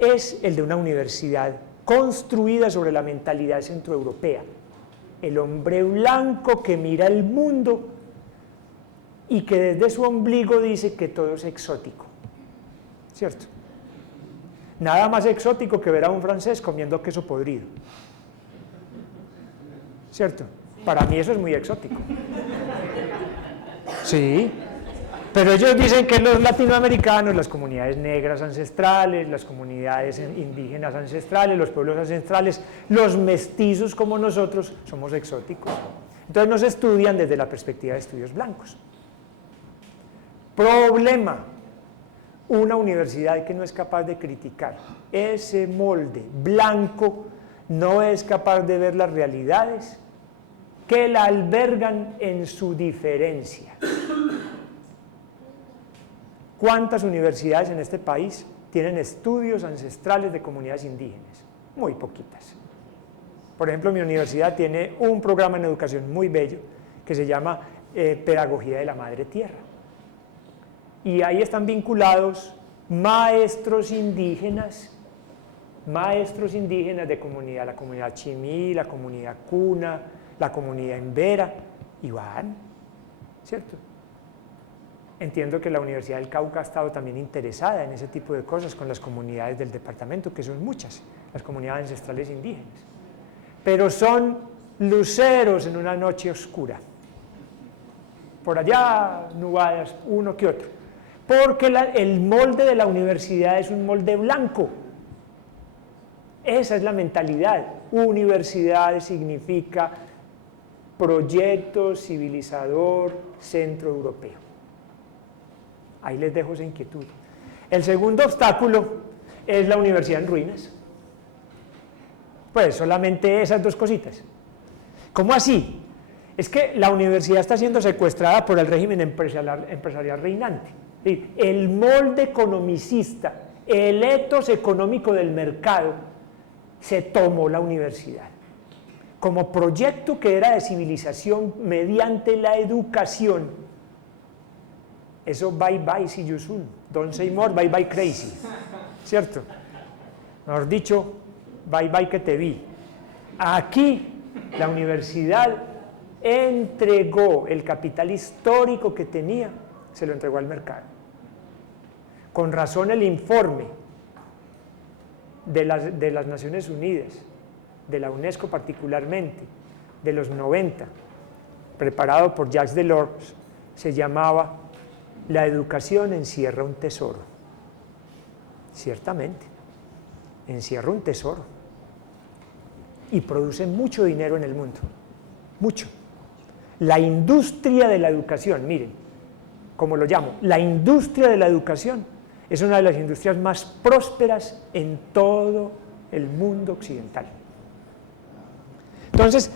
es el de una universidad construida sobre la mentalidad centroeuropea. El hombre blanco que mira el mundo y que desde su ombligo dice que todo es exótico, ¿cierto? Nada más exótico que ver a un francés comiendo queso podrido, ¿cierto? Para mí eso es muy exótico. Sí, pero ellos dicen que los latinoamericanos, las comunidades negras ancestrales, las comunidades indígenas ancestrales, los pueblos ancestrales, los mestizos como nosotros, somos exóticos. Entonces nos estudian desde la perspectiva de estudios blancos. Problema: una universidad que no es capaz de criticar ese molde blanco, no es capaz de ver las realidades que la albergan en su diferencia. ¿Cuántas universidades en este país tienen estudios ancestrales de comunidades indígenas? Muy poquitas. Por ejemplo, mi universidad tiene un programa en educación muy bello que se llama Pedagogía de la Madre Tierra. Y ahí están vinculados maestros indígenas de comunidad, la comunidad Chimí, la comunidad Cuna, la comunidad Embera, y van, ¿cierto? Entiendo que la Universidad del Cauca ha estado también interesada en ese tipo de cosas con las comunidades del departamento, que son muchas, las comunidades ancestrales indígenas. Pero son luceros en una noche oscura. Por allá, nubadas, uno que otro. Porque el molde de la universidad es un molde blanco. Esa es la mentalidad. Universidad significa proyecto civilizador centroeuropeo. Ahí les dejo esa inquietud. El segundo obstáculo es la universidad en ruinas. Pues solamente esas dos cositas. ¿Cómo así? Es que la universidad está siendo secuestrada por el régimen empresarial reinante. El molde economicista, el etos económico del mercado, se tomó la universidad. Como proyecto que era de civilización mediante la educación. Eso bye bye, see you soon, don't say more, bye bye crazy, ¿cierto? Mejor dicho, bye bye que te vi. Aquí la universidad entregó el capital histórico que tenía, se lo entregó al mercado. Con razón el informe de las Naciones Unidas, de la UNESCO particularmente, de los 90, preparado por Jacques Delors, se llamaba "La educación encierra un tesoro". Ciertamente, encierra un tesoro y produce mucho dinero en el mundo, mucho. La industria de la educación, miren, como lo llamo, la industria de la educación es una de las industrias más prósperas en todo el mundo occidental. Entonces,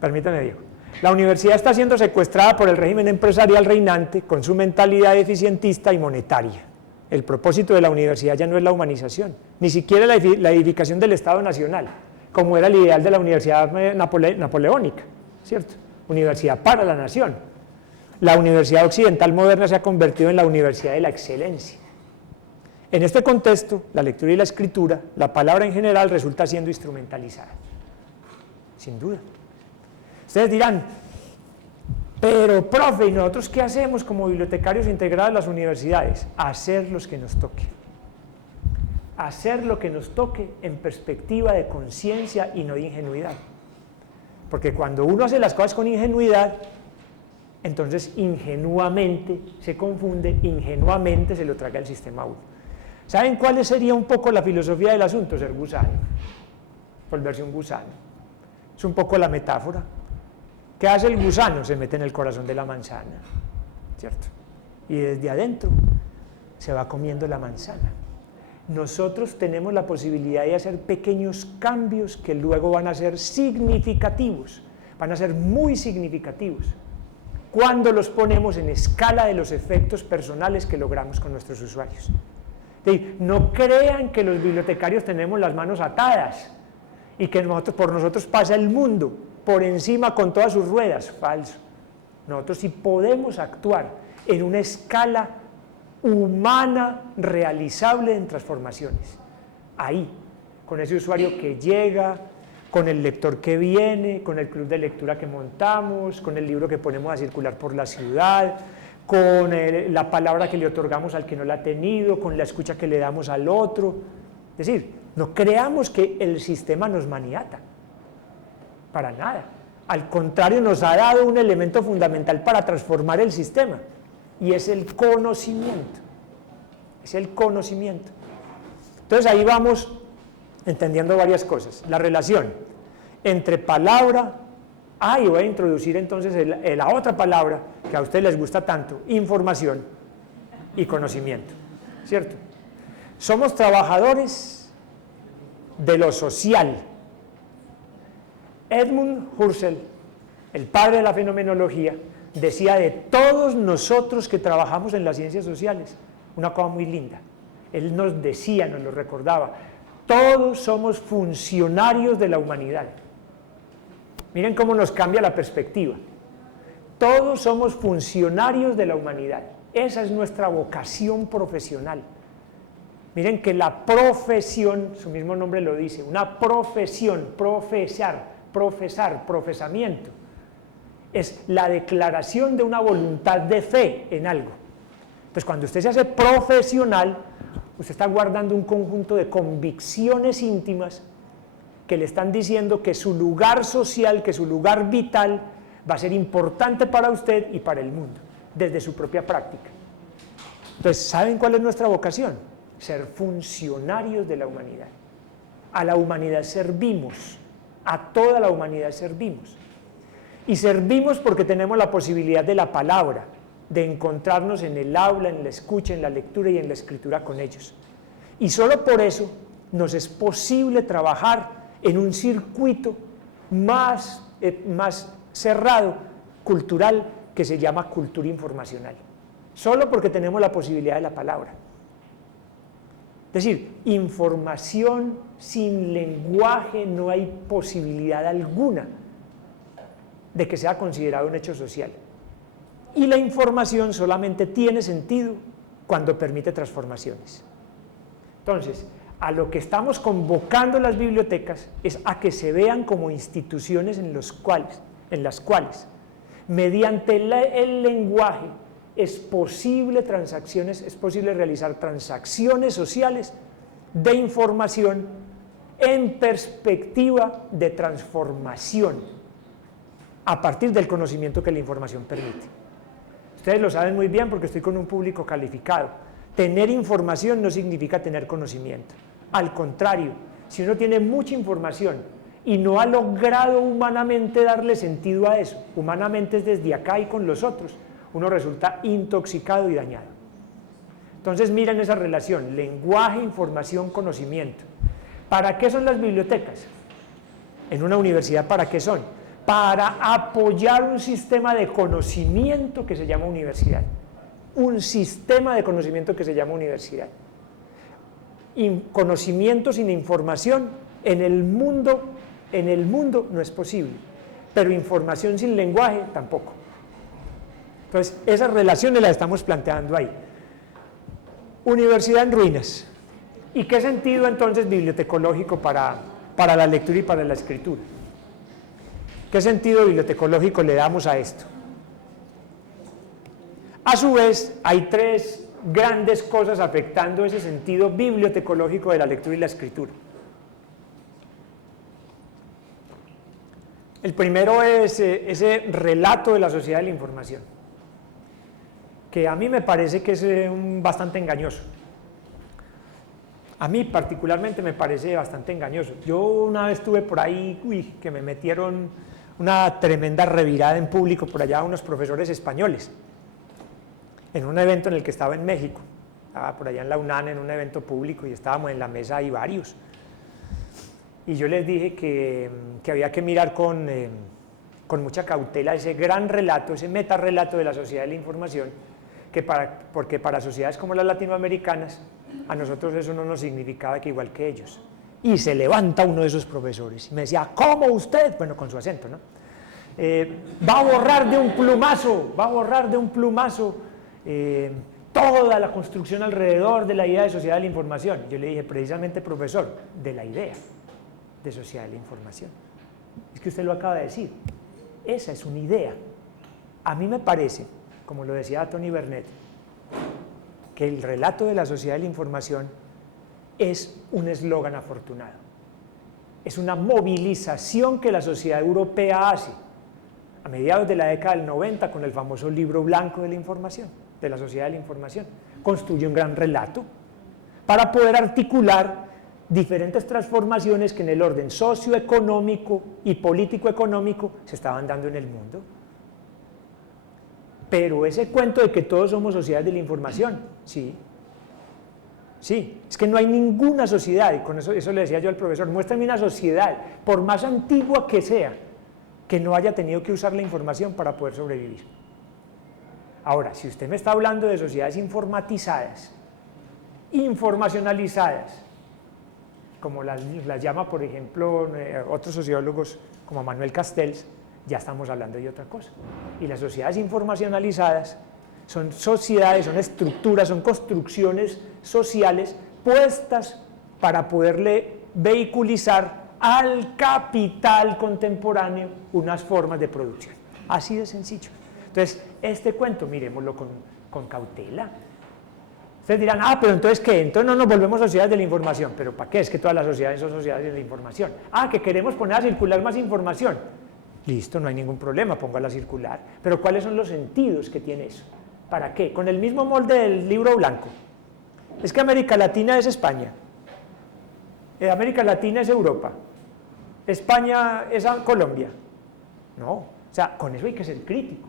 permítame, Diego, la universidad está siendo secuestrada por el régimen empresarial reinante con su mentalidad eficientista y monetaria. El propósito de la universidad ya no es la humanización, ni siquiera la edificación del Estado Nacional, como era el ideal de la universidad napoleónica, ¿cierto? Universidad para la nación. La universidad occidental moderna se ha convertido en la universidad de la excelencia. En este contexto, la lectura y la escritura, la palabra en general resulta siendo instrumentalizada, sin duda. Ustedes dirán, pero profe, ¿y nosotros qué hacemos como bibliotecarios integrados a las universidades? Hacer lo que nos toque. Hacer lo que nos toque en perspectiva de conciencia y no de ingenuidad. Porque cuando uno hace las cosas con ingenuidad, entonces ingenuamente se confunde, ingenuamente se lo traga el sistema uno. ¿Saben cuál sería un poco la filosofía del asunto? Ser gusano, volverse un gusano. Es un poco la metáfora. ¿Qué hace el gusano? Se mete en el corazón de la manzana, ¿cierto? Y desde adentro se va comiendo la manzana. Nosotros tenemos la posibilidad de hacer pequeños cambios que luego van a ser significativos, van a ser muy significativos, cuando los ponemos en escala de los efectos personales que logramos con nuestros usuarios. No crean que los bibliotecarios tenemos las manos atadas y que por nosotros pasa el mundo por encima con todas sus ruedas. Falso. Nosotros sí podemos actuar en una escala humana realizable en transformaciones. ahí, con ese usuario que llega, con el lector que viene, con el club de lectura que montamos, con el libro que ponemos a circular por la ciudad, con la palabra que le otorgamos al que no la ha tenido, con la escucha que le damos al otro. Es decir, no creamos que el sistema nos maniata, para nada. Al contrario, nos ha dado un elemento fundamental para transformar el sistema, y es el conocimiento. Es el conocimiento. Entonces ahí vamos entendiendo varias cosas. La relación entre palabra, y voy a introducir entonces la otra palabra que a ustedes les gusta tanto, información y conocimiento, ¿cierto? Somos trabajadores de lo social. Edmund Husserl, el padre de la fenomenología, decía de todos nosotros que trabajamos en las ciencias sociales una cosa muy linda. Él nos decía, nos lo recordaba, todos somos funcionarios de la humanidad. Miren cómo nos cambia la perspectiva. Todos somos funcionarios de la humanidad. Esa es nuestra vocación profesional. Miren que la profesión, su mismo nombre lo dice, una profesión, profesamiento, es la declaración de una voluntad de fe en algo. Entonces, cuando usted se hace profesional, usted está guardando un conjunto de convicciones íntimas que le están diciendo que su lugar social, que su lugar vital va a ser importante para usted y para el mundo, desde su propia práctica. Entonces, ¿saben cuál es nuestra vocación? Ser funcionarios de la humanidad. A la humanidad servimos, a toda la humanidad servimos. Y servimos porque tenemos la posibilidad de la palabra, de encontrarnos en el aula, en la escucha, en la lectura y en la escritura con ellos. Y solo por eso nos es posible trabajar en un circuito más cerrado, cultural, que se llama cultura informacional. Solo porque tenemos la posibilidad de la palabra. Es decir, información sin lenguaje no hay posibilidad alguna de que sea considerado un hecho social. Y la información solamente tiene sentido cuando permite transformaciones. Entonces, a lo que estamos convocando las bibliotecas es a que se vean como instituciones en las cuales, mediante el lenguaje, es posible realizar transacciones sociales de información en perspectiva de transformación a partir del conocimiento que la información permite. Ustedes lo saben muy bien porque estoy con un público calificado. Tener información no significa tener conocimiento. Al contrario, si uno tiene mucha información y no ha logrado humanamente darle sentido a eso, humanamente es desde acá y con los otros, uno resulta intoxicado y dañado. Entonces miren esa relación, lenguaje, información, conocimiento. ¿Para qué son las bibliotecas? En una universidad, ¿para qué son? Para apoyar un sistema de conocimiento que se llama universidad. Un sistema de conocimiento que se llama universidad. Conocimiento sin información en el mundo no es posible, pero información sin lenguaje tampoco. Entonces, esas relaciones las estamos planteando ahí. Universidad en ruinas. ¿Y qué sentido entonces bibliotecológico para la lectura y para la escritura? ¿Qué sentido bibliotecológico le damos a esto? A su vez, hay tres grandes cosas afectando ese sentido bibliotecológico de la lectura y la escritura. El primero es ese relato de la sociedad de la información, que a mí me parece que es bastante engañoso. A mí particularmente me parece bastante engañoso. Yo una vez estuve por ahí, que me metieron una tremenda revirada en público por allá unos profesores españoles, en un evento en el que estaba en México. Estaba por allá en la UNAM en un evento público y estábamos en la mesa ahí varios. Y yo les dije que había que mirar con mucha cautela ese gran relato, ese metarrelato de la sociedad de la información, porque para sociedades como las latinoamericanas, a nosotros eso no nos significaba que igual que ellos. Y se levanta uno de esos profesores y me decía, ¿cómo usted? Bueno, con su acento, ¿no? Va a borrar de un plumazo toda la construcción alrededor de la idea de sociedad de la información. Yo le dije, precisamente, profesor, de la idea de sociedad de la información. Es que usted lo acaba de decir, esa es una idea. A mí me parece, como lo decía Tony Burnett, que el relato de la sociedad de la información es un eslogan afortunado. Es una movilización que la sociedad europea hace a mediados de la década del 90 con el famoso libro blanco de la información, de la sociedad de la información. Construye un gran relato para poder articular diferentes transformaciones que en el orden socioeconómico y político-económico se estaban dando en el mundo. Pero ese cuento de que todos somos sociedades de la información, sí, es que no hay ninguna sociedad, y con eso le decía yo al profesor, muéstrame una sociedad, por más antigua que sea, que no haya tenido que usar la información para poder sobrevivir. Ahora, si usted me está hablando de sociedades informatizadas, informacionalizadas, como las llama, por ejemplo, otros sociólogos como Manuel Castells, ya estamos hablando de otra cosa. Y las sociedades informacionalizadas son sociedades, son estructuras, son construcciones sociales puestas para poderle vehiculizar al capital contemporáneo unas formas de producción. Así de sencillo. Entonces, este cuento, miremoslo con cautela. Ustedes dirán, pero entonces ¿qué? Entonces no nos volvemos sociedades de la información. ¿Pero para qué? Es que todas las sociedades son sociedades de la información. Que queremos poner a circular más información. Listo, no hay ningún problema, póngala a circular. Pero ¿cuáles son los sentidos que tiene eso? ¿Para qué? Con el mismo molde del libro blanco. Es que América Latina es España. América Latina es Europa. España es Colombia. No, o sea, con eso hay que ser crítico.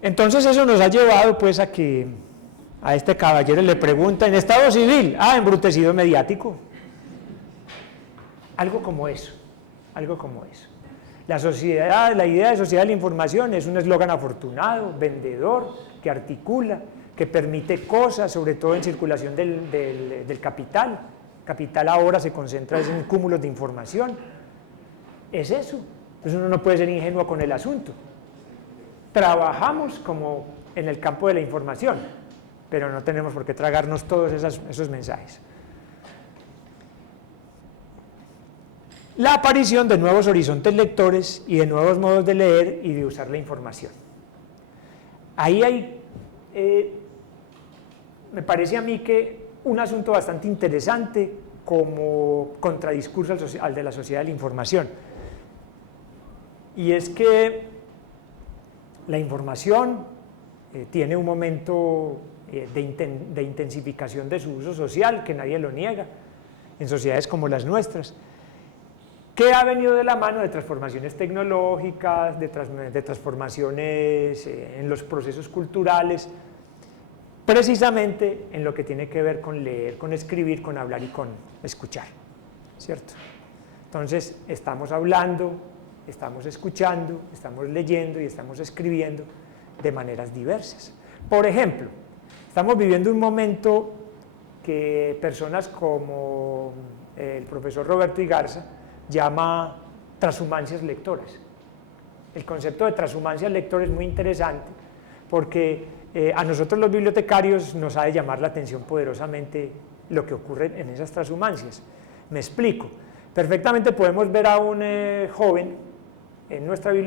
Entonces eso nos ha llevado pues a que a este caballero le pregunta, en estado civil, embrutecido mediático. Algo como eso, algo como eso. La idea de sociedad de la información es un eslogan afortunado, vendedor, que articula, que permite cosas, sobre todo en circulación del capital. El capital ahora se concentra en cúmulos de información. Es eso. Entonces uno no puede ser ingenuo con el asunto. Trabajamos como en el campo de la información, pero no tenemos por qué tragarnos todos esos mensajes. La aparición de nuevos horizontes lectores y de nuevos modos de leer y de usar la información. Ahí hay, me parece a mí que un asunto bastante interesante como contradiscurso al de la sociedad de la información. Y es que la información tiene un momento de intensificación de su uso social, que nadie lo niega, en sociedades como las nuestras, que ha venido de la mano de transformaciones tecnológicas, de transformaciones en los procesos culturales, precisamente en lo que tiene que ver con leer, con escribir, con hablar y con escuchar, ¿cierto? Entonces, estamos hablando, estamos escuchando, estamos leyendo y estamos escribiendo de maneras diversas. Por ejemplo, estamos viviendo un momento que personas como el profesor Roberto Igarza llama transhumancias lectoras. El concepto de transhumancias lectoras es muy interesante porque a nosotros los bibliotecarios nos ha de llamar la atención poderosamente lo que ocurre en esas transhumancias. Me explico. Perfectamente podemos ver a un joven en nuestra biblioteca